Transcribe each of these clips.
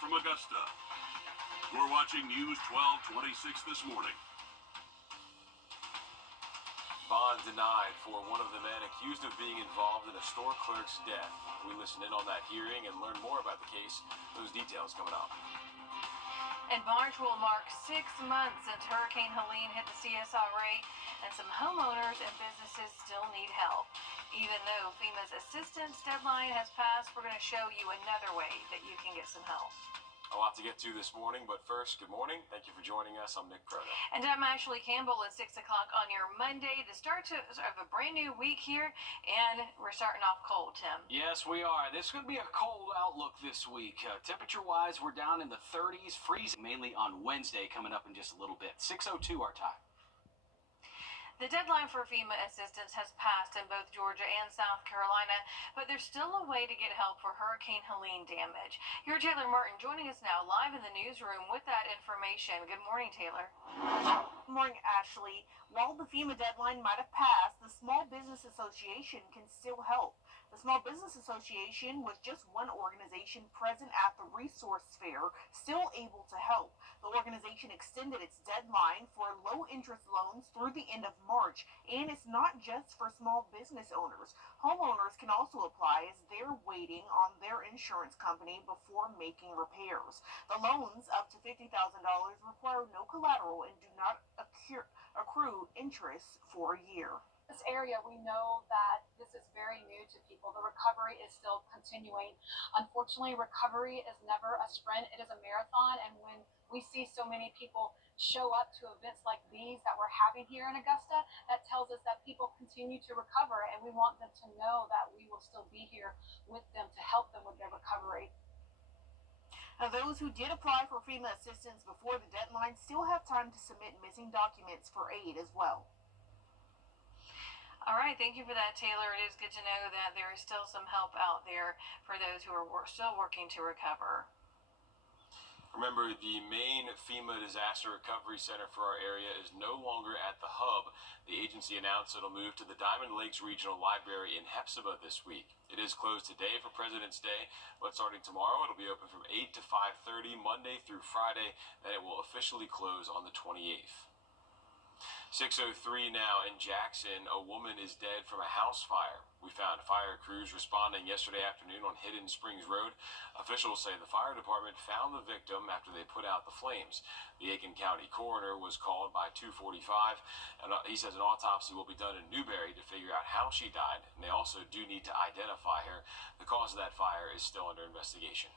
from Augusta. You're watching News 1226 this morning. Bond denied for one of the men accused of being involved in a store clerk's death. We listen in on that hearing and learn more about the case. Those details coming up. And March will mark 6 months since Hurricane Helene hit the CSRA, and some homeowners and businesses still need help. Even though FEMA's assistance deadline has passed, we're going to show you another way that you can get some help. A lot to get to this morning, but first, good morning. Thank you for joining us. I'm Nick Wrdw. And I'm Ashley Campbell at 6 o'clock on your Monday, the start of a brand new week here, and we're starting off cold, Tim. Yes, we are. This could be a cold outlook this week. Temperature-wise, we're down in the 30s, freezing mainly on Wednesday, coming up in just a little bit. 6:02 our time. The deadline for FEMA assistance has passed in both Georgia and South Carolina, but there's still a way to get help for Hurricane Helene damage. Here's Taylor Martin joining us now live in the newsroom with that information. Good morning, Taylor. Good morning, Ashley. While the FEMA deadline might have passed, the Small Business Association can still help. The Small Business Association was just one organization present at the resource fair, still able to help. The organization extended its deadline for low-interest loans through the end of March, and it's not just for small business owners. Homeowners can also apply as they're waiting on their insurance company before making repairs. The loans up to $50,000 require no collateral and do not accrue interest for a year. This area, we know that this is very new to people. The recovery is still continuing. Unfortunately, recovery is never a sprint, it is a marathon, and when we see so many people show up to events like these that we're having here in Augusta, that tells us that people continue to recover, and we want them to know that we will still be here with them to help them with their recovery. Now, those who did apply for FEMA assistance before the deadline still have time to submit missing documents for aid as well. All right, thank you for that, Taylor. It is good to know that there is still some help out there for those who are still working to recover. Remember, the main FEMA Disaster Recovery Center for our area is no longer at the hub. The agency announced it'll move to the Diamond Lakes Regional Library in Hephzibah this week. It is closed today for President's Day, but starting tomorrow, it'll be open from 8 to 5:30, Monday through Friday. Then it will officially close on the 28th. 6:03 now in Jackson. A woman is dead from a house fire. We found fire crews responding yesterday afternoon on Hidden Springs Road. Officials say the fire department found the victim after they put out the flames. The Aiken County coroner was called by 2:45, and he says an autopsy will be done in Newberry to figure out how she died, and they also do need to identify her. The cause of that fire is still under investigation.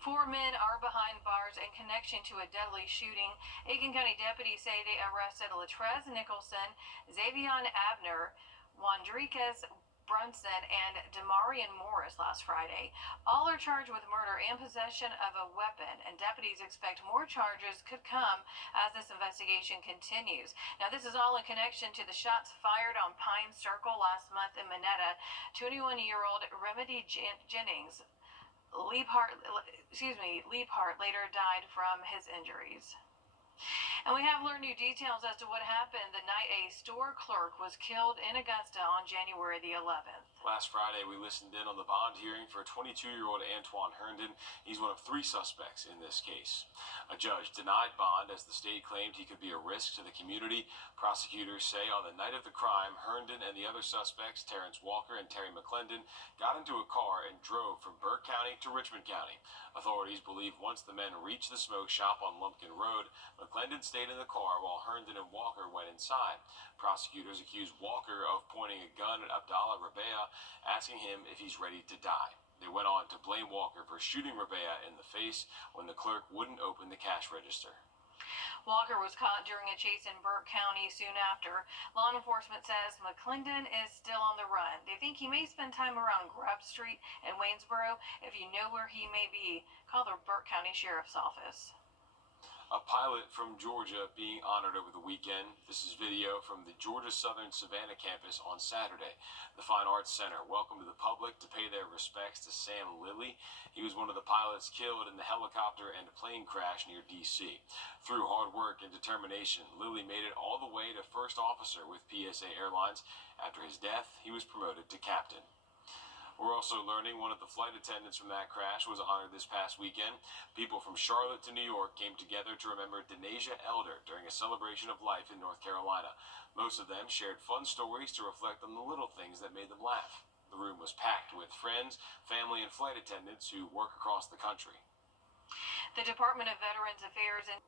4 men are behind bars in connection to a deadly shooting. Aiken County deputies say they arrested Latrez Nicholson, Xavion Abner, Wandrikas Brunson, and Demarion Morris last Friday. All are charged with murder and possession of a weapon, and deputies expect more charges could come as this investigation continues. Now, this is all in connection to the shots fired on Pine Circle last month in Minetta. 21-year-old Remedy Jennings Liebhart later died from his injuries. And we have learned new details as to what happened the night a store clerk was killed in Augusta on January the 11th. Last Friday, we listened in on the bond hearing for 22-year-old Antoine Herndon. He's one of 3 suspects in this case. A judge denied bond as the state claimed he could be a risk to the community. Prosecutors say on the night of the crime, Herndon and the other suspects, Terrence Walker and Terry McClendon, got into a car and drove from Burke County to Richmond County. Authorities believe once the men reached the smoke shop on Lumpkin Road, McClendon stayed in the car while Herndon and Walker went inside. Prosecutors accused Walker of pointing a gun at Abdallah Rabea, asking him if he's ready to die. They went on to blame Walker for shooting Rabea in the face when the clerk wouldn't open the cash register. Walker was caught during a chase in Burke County soon after. Law enforcement says McClendon is still on the run. They think he may spend time around Grub Street in Waynesboro. If you know where he may be, call the Burke County Sheriff's Office. A pilot from Georgia being honored over the weekend. This is video from the Georgia Southern Savannah campus on Saturday. The Fine Arts Center welcomed the public to pay their respects to Sam Lilly. He was one of the pilots killed in the helicopter and plane crash near D.C. Through hard work and determination, Lilly made it all the way to first officer with PSA Airlines. After his death, he was promoted to captain. We're also learning one of the flight attendants from that crash was honored this past weekend. People from Charlotte to New York came together to remember Denasia Elder during a celebration of life in North Carolina. Most of them shared fun stories to reflect on the little things that made them laugh. The room was packed with friends, family, and flight attendants who work across the country. The Department of Veterans Affairs and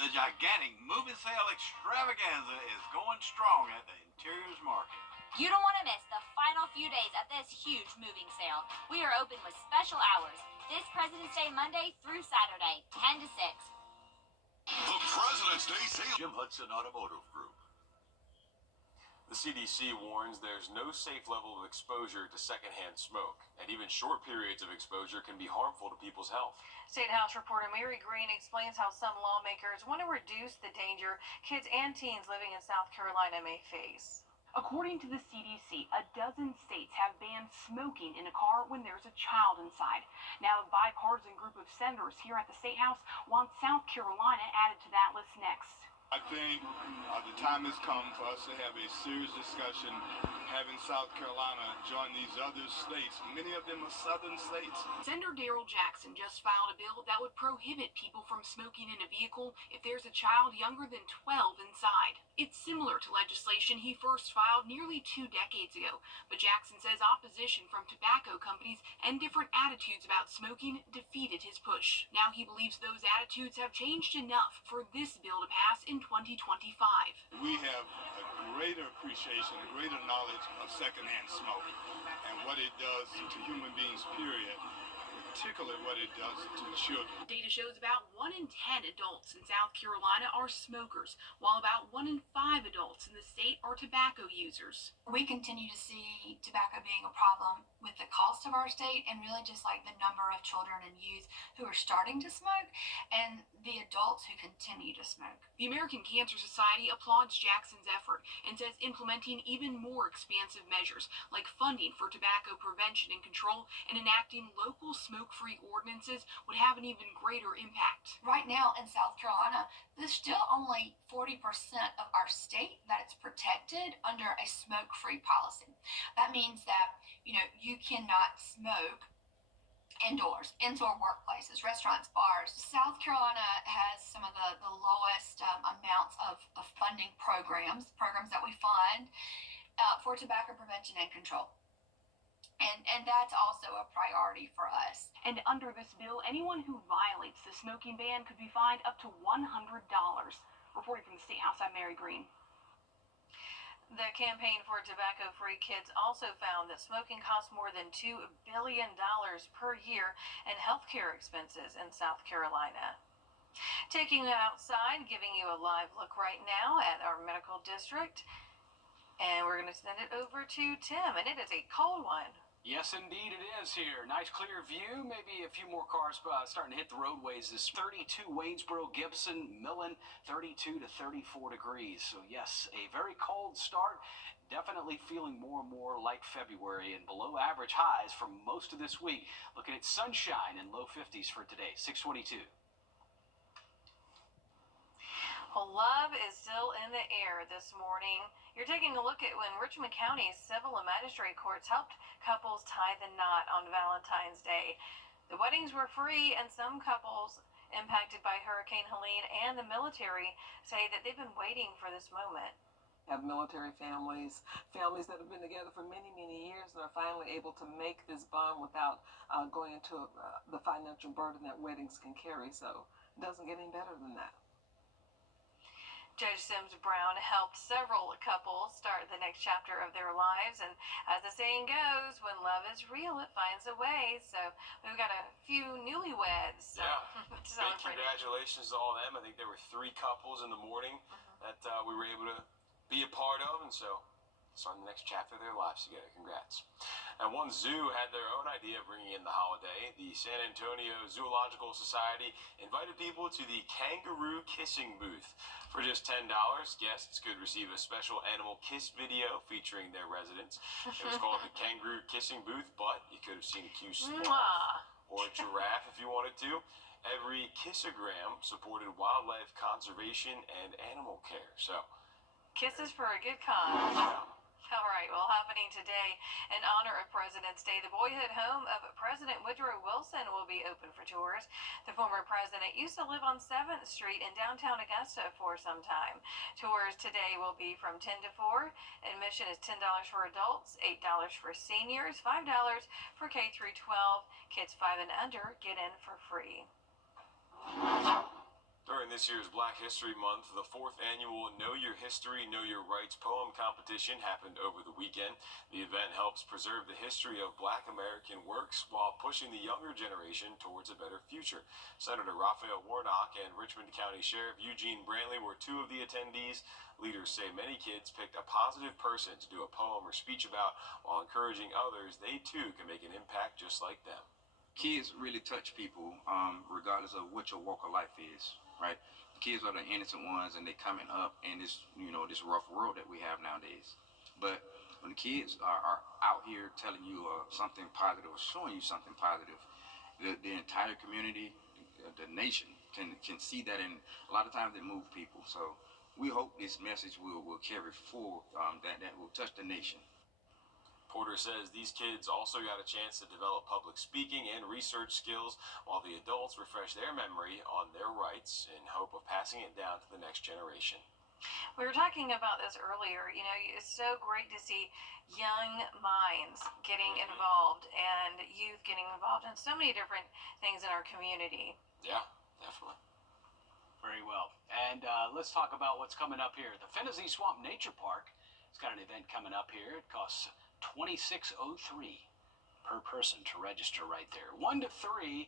The gigantic movie sale extravaganza is going strong at the Interiors Market. You don't want to miss the final few days of this huge moving sale. We are open with special hours this President's Day Monday through Saturday, 10 to 6. The President's Day sale. Jim Hudson Automotive Group. The CDC warns there's no safe level of exposure to secondhand smoke, and even short periods of exposure can be harmful to people's health. State House reporter Mary Green explains how some lawmakers want to reduce the danger kids and teens living in South Carolina may face. According to the CDC, a dozen states have banned smoking in a car when there's a child inside. Now, a bipartisan group of senators here at the State House wants South Carolina added to that list next. I think the time has come for us to have a serious discussion, having South Carolina join these other states. Many of them are southern states. Senator Darrell Jackson just filed a bill that would prohibit people from smoking in a vehicle if there's a child younger than 12 inside. It's similar to legislation he first filed nearly 2 decades ago, but Jackson says opposition from tobacco companies and different attitudes about smoking defeated his push. Now he believes those attitudes have changed enough for this bill to pass in 2025. We have a greater appreciation, a greater knowledge of secondhand smoke and what it does to human beings, period, particularly what it does to children. Data shows about 1 in 10 adults in South Carolina are smokers, while about 1 in 5 adults in the state are tobacco users. We continue to see tobacco being a problem with the cost of our state and really just like the number of children and youth who are starting to smoke and the adults who continue to smoke. The American Cancer Society applauds Jackson's effort and says implementing even more expansive measures like funding for tobacco prevention and control and enacting local smoke-free ordinances would have an even greater impact. Right now in South Carolina, there's still only 40% of our state that is protected under a smoke-free policy. That means that, you cannot smoke indoors, indoor workplaces, restaurants, bars. South Carolina has some of the lowest amounts of funding programs that we fund for tobacco prevention and control. And that's also a priority for us. And under this bill, anyone who violates the smoking ban could be fined up to $100. Reporting from the State House, I'm Mary Green. The Campaign for Tobacco-Free Kids also found that smoking costs more than $2 billion per year in healthcare expenses in South Carolina. Taking you outside, giving you a live look right now at our medical district. And we're going to send it over to Tim, and it is a cold one. Yes, indeed it is here. Nice clear view. Maybe a few more cars starting to hit the roadways. This 32 Waynesboro, Gibson, Millen, 32 to 34 degrees. So yes, a very cold start. Definitely feeling more and more like February and below average highs for most of this week. Looking at sunshine in low 50s for today, 622. Well, love is still in the air this morning. You're taking a look at when Richmond County's civil and magistrate courts helped couples tie the knot on Valentine's Day. The weddings were free, and some couples impacted by Hurricane Helene and the military say that they've been waiting for this moment. Have military families that have been together for many, many years and are finally able to make this bond without going into the financial burden that weddings can carry. So it doesn't get any better than that. Judge Sims Brown helped several couples start the next chapter of their lives, and as the saying goes, when love is real, it finds a way. So we've got a few newlyweds. Yeah, big congratulations to all of them. I think there were 3 couples in the morning that we were able to be a part of, and so starting the next chapter of their lives together. Congrats. And one zoo had their own idea of bringing in the holiday. The San Antonio Zoological Society invited people to the kangaroo kissing booth. For just $10, guests could receive a special animal kiss video featuring their residents. It was called the Kangaroo Kissing Booth, but you could have seen a cute sloth or a giraffe if you wanted to. Every kissogram supported wildlife conservation and animal care. So, kisses for a good cause. Yeah. All right, well, happening today in honor of President's Day, the boyhood home of President Woodrow Wilson will be open for tours. The former president used to live on 7th Street in downtown Augusta for some time. Tours today will be from 10 to 4. Admission is $10 for adults, $8 for seniors, $5 for K through 12. Kids 5 and under get in for free. During this year's Black History Month, the 4th annual Know Your History, Know Your Rights poem competition happened over the weekend. The event helps preserve the history of Black American works while pushing the younger generation towards a better future. Senator Raphael Warnock and Richmond County Sheriff Eugene Brantley were two of the attendees. Leaders say many kids picked a positive person to do a poem or speech about, while encouraging others they too can make an impact just like them. Kids really touch people, regardless of what your walk of life is, right? The kids are the innocent ones, and they're coming up in this, this rough world that we have nowadays. But when the kids are out here telling you something positive or showing you something positive, the entire community, the nation can see that, and a lot of times they move people. So we hope this message will carry forward, that will touch the nation. Porter says these kids also got a chance to develop public speaking and research skills, while the adults refresh their memory on their rights in hope of passing it down to the next generation. We were talking about this earlier. You know, it's so great to see young minds getting involved and youth getting involved in so many different things in our community. Yeah, definitely. Very well. And let's talk about what's coming up here. The Fennessy Swamp Nature Park has got an event coming up here. It costs $26.03 per person to register right there. 1 to 3,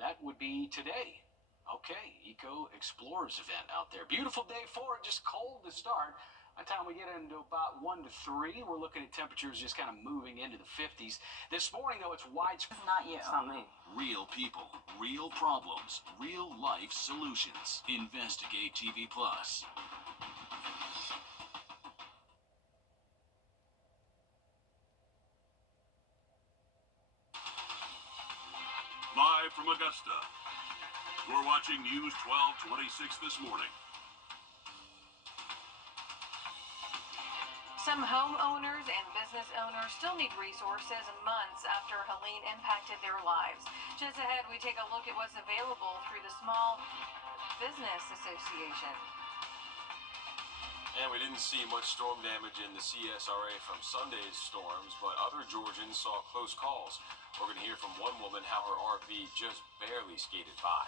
that would be today. Okay, Eco Explorers event out there. Beautiful day for it, just cold to start. By the time we get into about 1 to 3, we're looking at temperatures just kind of moving into the 50s. This morning, though, it's widespread. It's not you. It's not me. Real people, real problems, real life solutions. Investigate TV Plus. Live from Augusta, you're watching News 1226 this morning. Some homeowners and business owners still need resources months after Helene impacted their lives. Just ahead, we take a look at what's available through the Small Business Association. And we didn't see much storm damage in the CSRA from Sunday's storms, but other Georgians saw close calls. We're going to hear from one woman how her RV just barely skated by.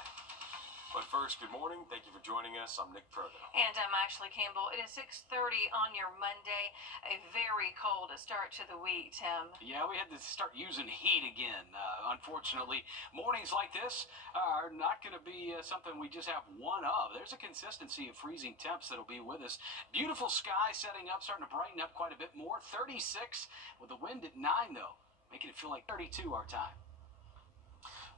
But first, good morning. Thank you for joining us. I'm Nick Proto. And I'm Ashley Campbell. It is 6:30 on your Monday. A very cold start to the week, Tim. Yeah, we had to start using heat again. Unfortunately, mornings like this are not going to be something we just have one of. There's a consistency of freezing temps that'll be with us. Beautiful sky setting up, starting to brighten up quite a bit more. 36 with the wind at 9, though, making it feel like 32 our time.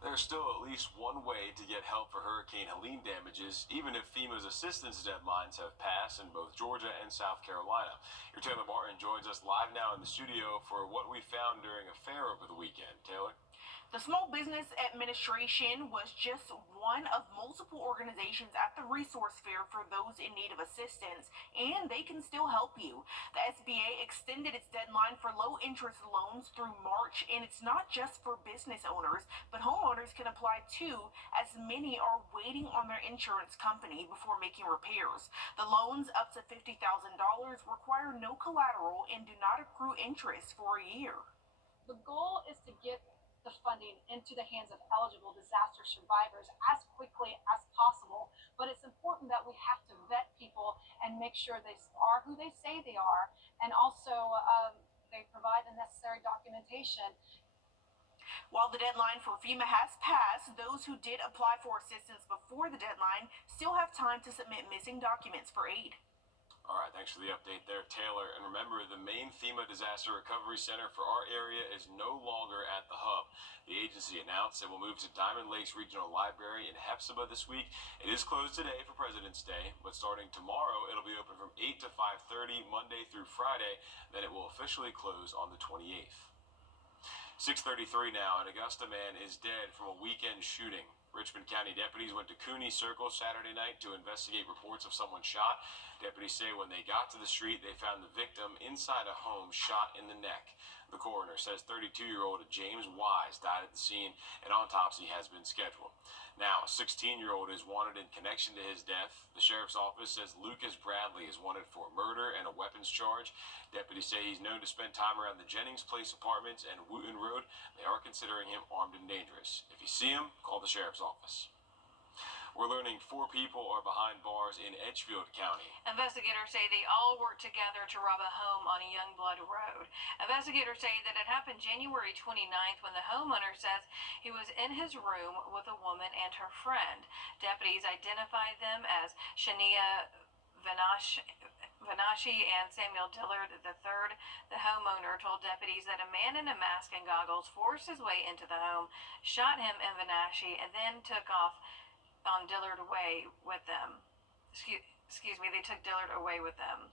There's still at least one way to get help for Hurricane Helene damages, even if FEMA's assistance deadlines have passed in both Georgia and South Carolina. Your Taylor Martin joins us live now in the studio for what we found during a fair over the weekend. Taylor? The Small Business Administration was just one of multiple organizations at the resource fair for those in need of assistance, and they can still help you. The SBA extended its deadline for low-interest loans through March, and it's not just for business owners, but homeowners can apply too, as many are waiting on their insurance company before making repairs. The loans up to $50,000 require no collateral and do not accrue interest for a year. The goal is to get the funding into the hands of eligible disaster survivors as quickly as possible, but it's important that we have to vet people and make sure they are who they say they are, and also they provide the necessary documentation. While the deadline for FEMA has passed, those who did apply for assistance before the deadline still have time to submit missing documents for aid. All right, thanks for the update there, Taylor. And remember, the main FEMA Disaster Recovery Center for our area is no longer at the hub. The agency announced it will move to Diamond Lakes Regional Library in Hephzibah this week. It is closed today for President's Day, but starting tomorrow, it'll be open from 8 to 5:30, Monday through Friday. Then it will officially close on the 28th. 6:33 now. An Augusta man is dead from a weekend shooting. Richmond County deputies went to Cooney Circle Saturday night to investigate reports of someone shot. Deputies say when they got to the street, they found the victim inside a home shot in the neck. The coroner says 32-year-old James Wise died at the scene. An autopsy has been scheduled. Now, a 16-year-old is wanted in connection to his death. The sheriff's office says Lucas Bradley is wanted for murder and a weapons charge. Deputies say he's known to spend time around the Jennings Place apartments and Wooten Road. They are considering him armed and dangerous. If you see him, call the sheriff's office. We're learning 4 people are behind bars in Edgefield County. Investigators say they all worked together to rob a home on a Youngblood road. Investigators say that it happened January 29th when the homeowner says he was in his room with a woman and her friend. Deputies identified them as Shania Vanashi and Samuel Dillard III. The homeowner told deputies that a man in a mask and goggles forced his way into the home, shot him and Vanashi, and then took off on Dillard away with them. They took Dillard away with them.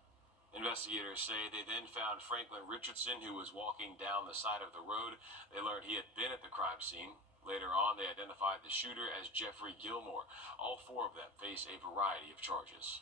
Investigators say they then found Franklin Richardson, who was walking down the side of the road. They learned he had been at the crime scene. Later on, they identified the shooter as Jeffrey Gilmore. All 4 of them face a variety of charges.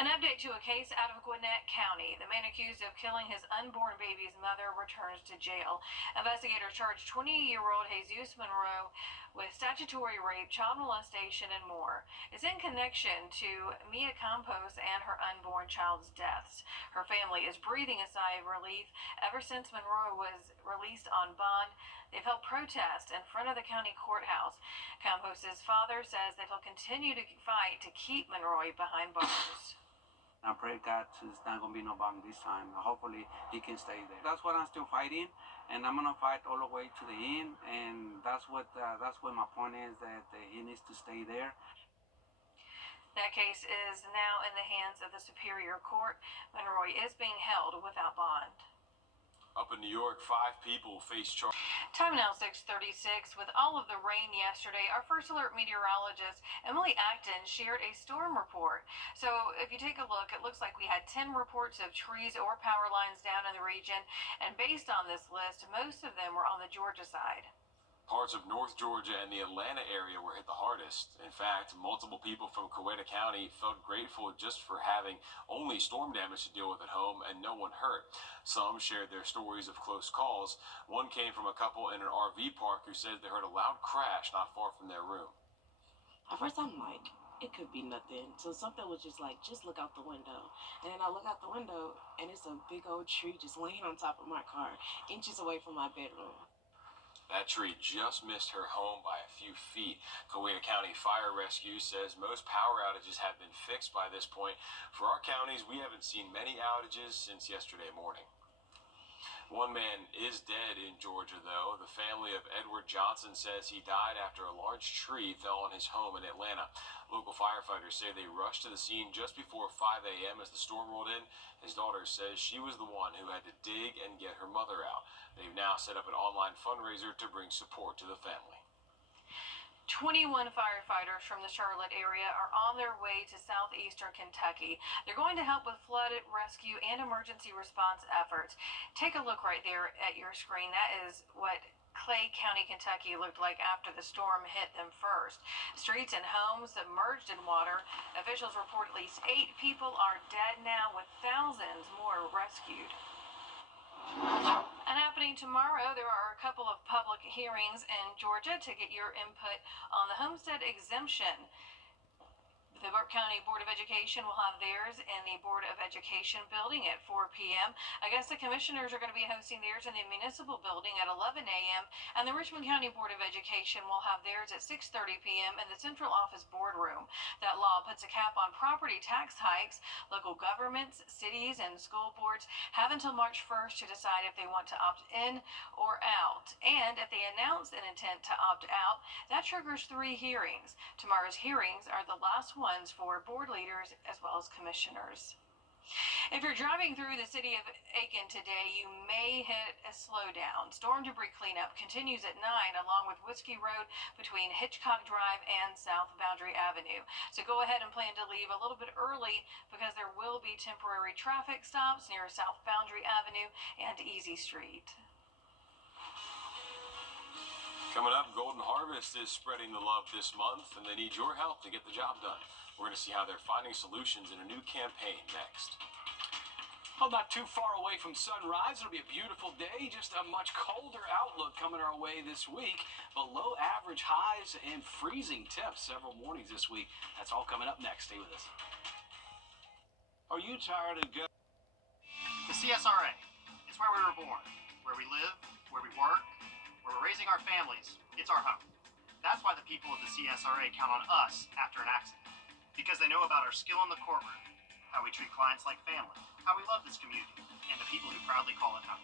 An update to a case out of Gwinnett County. The man accused of killing his unborn baby's mother returns to jail. Investigators charged 20-year-old Jesus Monroe with statutory rape, child molestation, and more. It's in connection to Mia Campos and her unborn child's deaths. Her family is breathing a sigh of relief. Ever since Monroe was released on bond, they've held protests in front of the county courthouse. Campos' father says that he'll continue to fight to keep Monroe behind bars. I pray God it's not going to be no bomb this time. Hopefully he can stay there. That's what I'm still fighting, and I'm going to fight all the way to the end, and that's what my point is, that he needs to stay there. That case is now in the hands of the Superior Court. Monroe is being held without bond. Up in New York, 5 people face charges. Time now 6:36. With all of the rain yesterday, our First Alert meteorologist Emily Acton shared a storm report. So if you take a look, it looks like we had 10 reports of trees or power lines down in the region. And based on this list, most of them were on the Georgia side. Parts of North Georgia and the Atlanta area were hit the hardest. In fact, multiple people from Coweta County felt grateful just for having only storm damage to deal with at home and no one hurt. Some shared their stories of close calls. One came from a couple in an RV park who said they heard a loud crash not far from their room. At first I'm like, it could be nothing. So something was just like, just look out the window. And then I look out the window and it's a big old tree just laying on top of my car, inches away from my bedroom. That tree just missed her home by a few feet. Coweta County Fire Rescue says most power outages have been fixed by this point. For our counties, we haven't seen many outages since yesterday morning. One man is dead in Georgia, though. The family of Edward Johnson says he died after a large tree fell on his home in Atlanta. Local firefighters say they rushed to the scene just before 5 a.m. as the storm rolled in. His daughter says she was the one who had to dig and get her mother out. They've now set up an online fundraiser to bring support to the family. 21 firefighters from the Charlotte area are on their way to southeastern Kentucky. They're going to help with flood rescue and emergency response efforts. Take a look right there at your screen. That is what Clay County, Kentucky looked like after the storm hit them first. Streets and homes submerged in water. Officials report at least 8 people are dead now, with thousands more rescued. And happening tomorrow, there are a couple of public hearings in Georgia to get your input on the homestead exemption. The Burke County Board of Education will have theirs in the Board of Education building at 4 p.m. I guess the commissioners are going to be hosting theirs in the municipal building at 11 a.m. And the Richmond County Board of Education will have theirs at 6:30 p.m. in the central office boardroom. That law puts a cap on property tax hikes. Local governments, cities, and school boards have until March 1st to decide if they want to opt in or out. And if they announce an intent to opt out, that triggers 3 hearings. Tomorrow's hearings are the last ones for board leaders as well as commissioners. If you're driving through the city of Aiken today, you may hit a slowdown. Storm debris cleanup continues at 9 along with Whiskey Road between Hitchcock Drive and South Boundary Avenue. So go ahead and plan to leave a little bit early because there will be temporary traffic stops near South Boundary Avenue and Easy Street. Coming up, Golden Harvest is spreading the love this month, and they need your help to get the job done. We're going to see how they're finding solutions in a new campaign next. Well, not too far away from sunrise. It'll be a beautiful day, just a much colder outlook coming our way this week. Below average highs and freezing temps several mornings this week. That's all coming up next. Stay with us. Are you tired of The CSRA is where we were born, where we live, where we work, where we're raising our families. It's our home. That's why the people of the CSRA count on us after an accident. Because they know about our skill in the courtroom, how we treat clients like family, how we love this community, and the people who proudly call it home.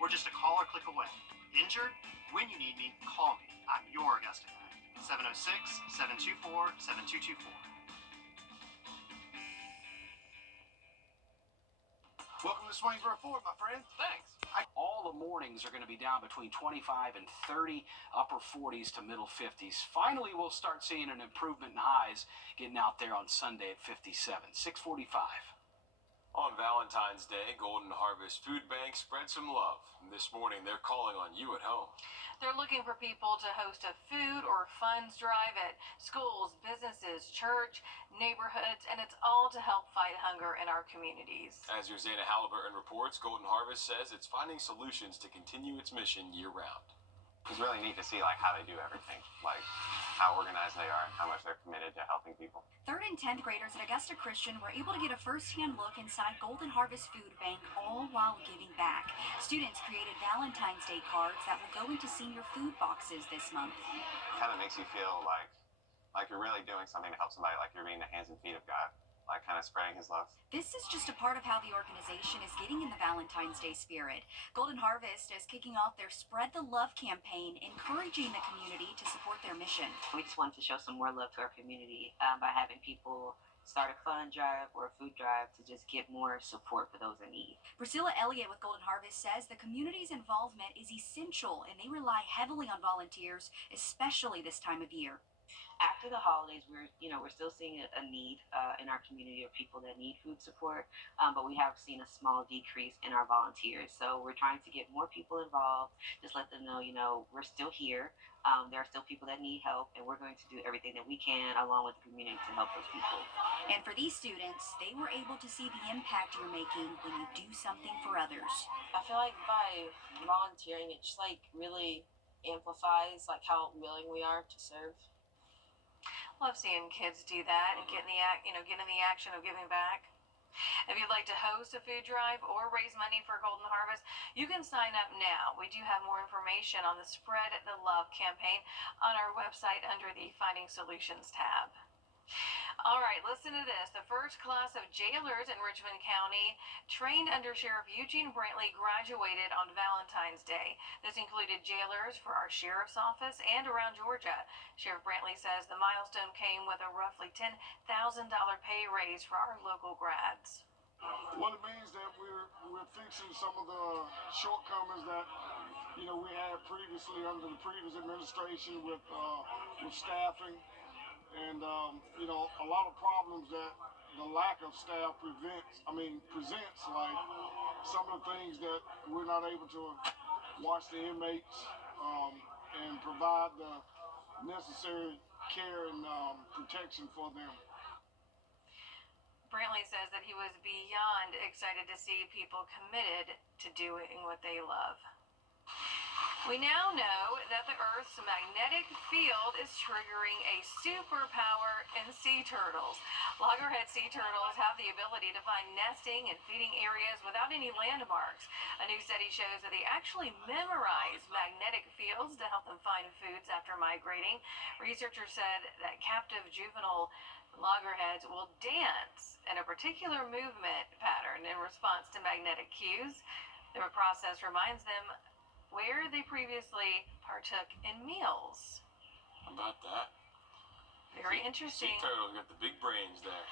We're just a call or click away. Injured? When you need me, call me. I'm your Augusta guy. 706-724-7224. Welcome to Swainsboro Ford, my friend. Thanks. All the mornings are going to be down between 25 and 30, upper 40s to middle 50s. Finally, we'll start seeing an improvement in highs getting out there on Sunday at 57, 645. On Valentine's Day, Golden Harvest Food Bank spread some love. This morning, they're calling on you at home. They're looking for people to host a food or funds drive at schools, businesses, church, neighborhoods, and it's all to help fight hunger in our communities. As your Zana Halliburton reports, Golden Harvest says it's finding solutions to continue its mission year-round. It's really neat to see how they do everything, how organized they are and how much they're committed to helping people. 3rd and 10th graders at Augusta Christian were able to get a first-hand look inside Golden Harvest Food Bank, all while giving back. Students created Valentine's Day cards that will go into senior food boxes this month. It kind of makes you feel like you're really doing something to help somebody, like you're being the hands and feet of God, kind of spreading his love. This is just a part of how the organization is getting in the Valentine's Day spirit. Golden Harvest is kicking off their Spread the Love campaign, encouraging the community to support their mission. We just wanted to show some more love to our community by having people start a fund drive or a food drive to just get more support for those in need. Priscilla Elliott with Golden Harvest says the community's involvement is essential and they rely heavily on volunteers, especially this time of year. After the holidays, we're still seeing a need in our community of people that need food support, but we have seen a small decrease in our volunteers. So we're trying to get more people involved, just let them know, we're still here. There are still people that need help, and we're going to do everything that we can along with the community to help those people. And for these students, they were able to see the impact you're making when you do something for others. I feel like by volunteering, it just really amplifies how willing we are to serve. Love seeing kids do that and get in the action of giving back. If you'd like to host a food drive or raise money for Golden Harvest, you can sign up now. We do have more information on the Spread the Love campaign on our website under the Finding Solutions tab. All right, listen to this. The first class of jailers in Richmond County, trained under Sheriff Eugene Brantley, graduated on Valentine's Day. This included jailers for our sheriff's office and around Georgia. Sheriff Brantley says the milestone came with a roughly $10,000 pay raise for our local grads. Well, it means that we're fixing some of the shortcomings that we had previously under the previous administration with staffing. And, a lot of problems that the lack of staff presents, like some of the things that we're not able to watch the inmates and provide the necessary care and protection for them. Brantley says that he was beyond excited to see people committed to doing what they love. We now know that the Earth's magnetic field is triggering a superpower in sea turtles. Loggerhead sea turtles have the ability to find nesting and feeding areas without any landmarks. A new study shows that they actually memorize magnetic fields to help them find foods after migrating. Researchers said that captive juvenile loggerheads will dance in a particular movement pattern in response to magnetic cues. The process reminds them where they previously partook in meals. How about that? Very interesting. Sea turtles got the big brains there.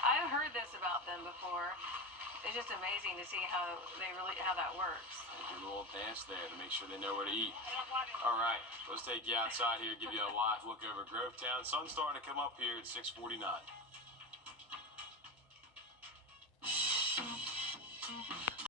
I've heard this about them before. It's just amazing to see how that works. They do a little dance there to make sure they know where to eat. All right, let's take you outside here, give you a live look over Grovetown. Sun's starting to come up here at 6:49.